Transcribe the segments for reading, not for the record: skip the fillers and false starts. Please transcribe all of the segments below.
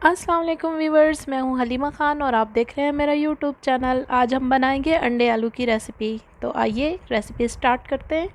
अस्सलाम वालेकुम व्यूवर्स, मैं हूं हलीमा ख़ान और आप देख रहे हैं मेरा यूट्यूब चैनल। आज हम बनाएंगे अंडे आलू की रेसिपी। तो आइए रेसिपी स्टार्ट करते हैं।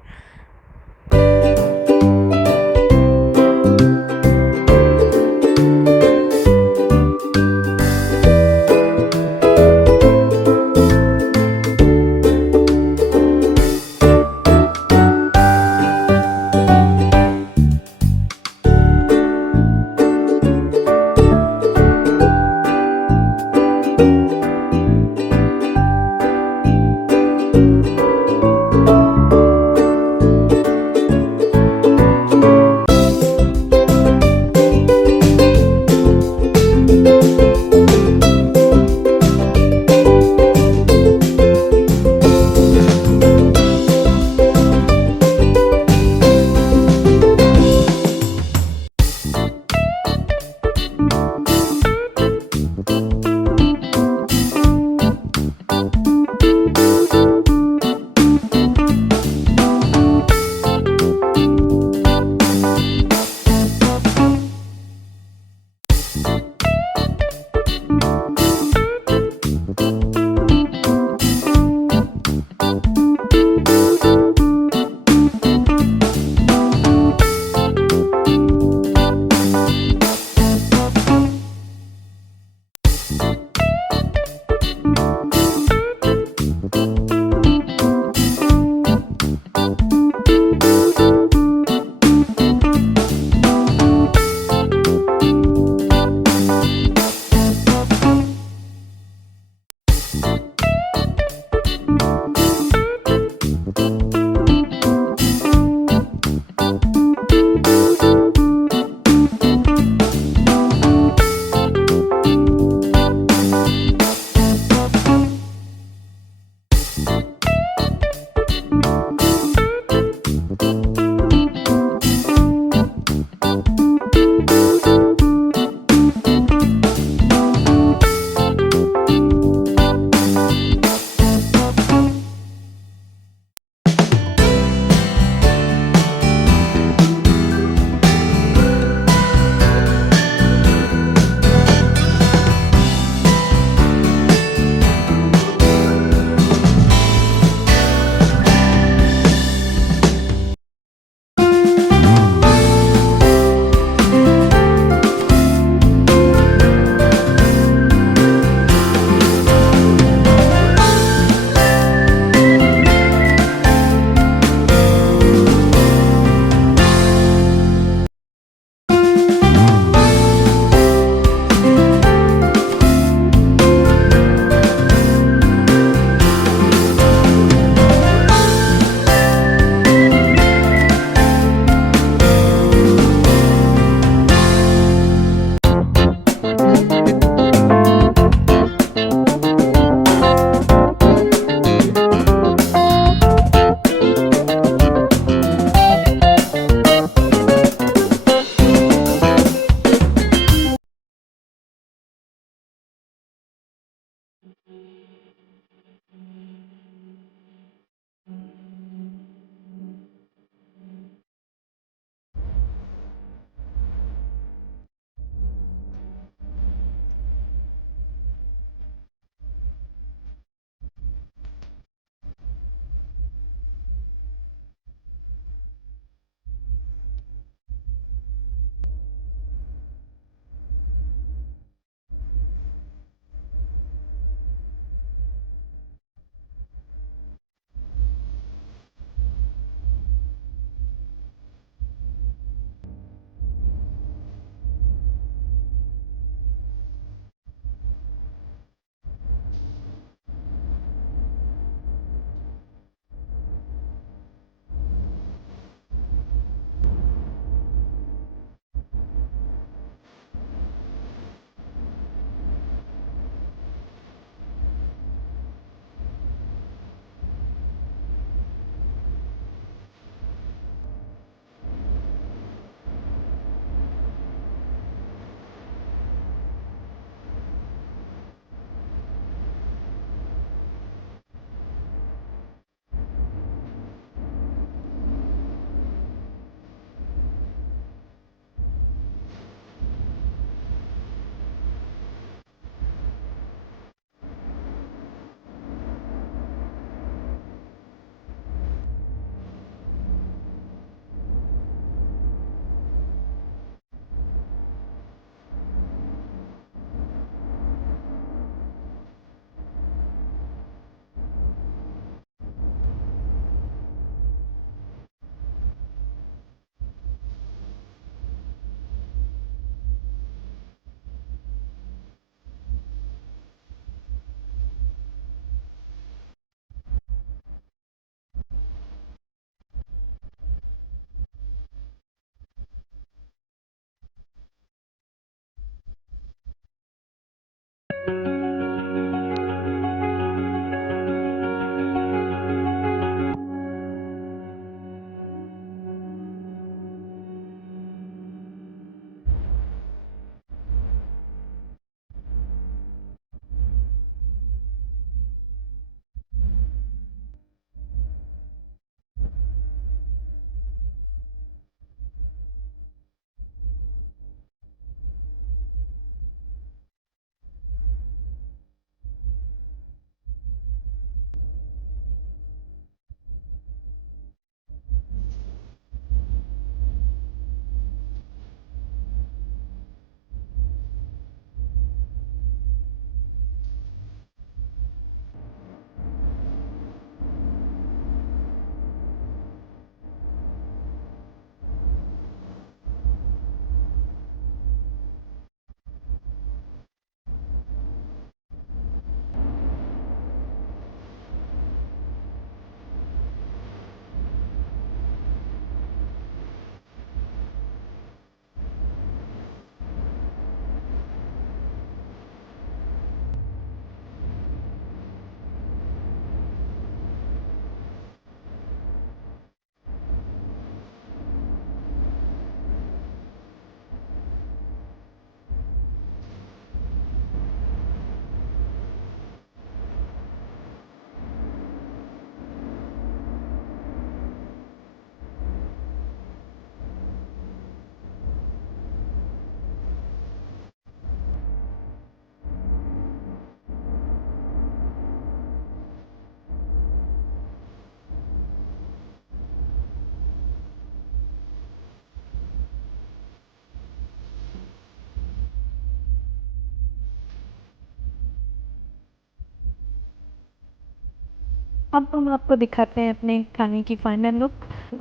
अब हम आपको दिखाते हैं अपने खाने की फाइनल लुक।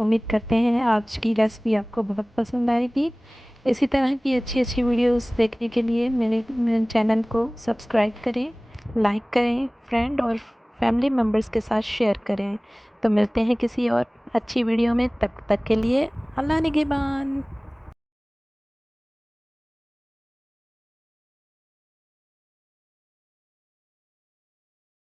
उम्मीद करते हैं आज की रेसिपी आपको बहुत पसंद आएगी। इसी तरह की अच्छी अच्छी वीडियोस देखने के लिए मेरे चैनल को सब्सक्राइब करें, लाइक करें, फ्रेंड और फैमिली मेम्बर्स के साथ शेयर करें। तो मिलते हैं किसी और अच्छी वीडियो में, तब तक के लिए अल्लाह निगहबान।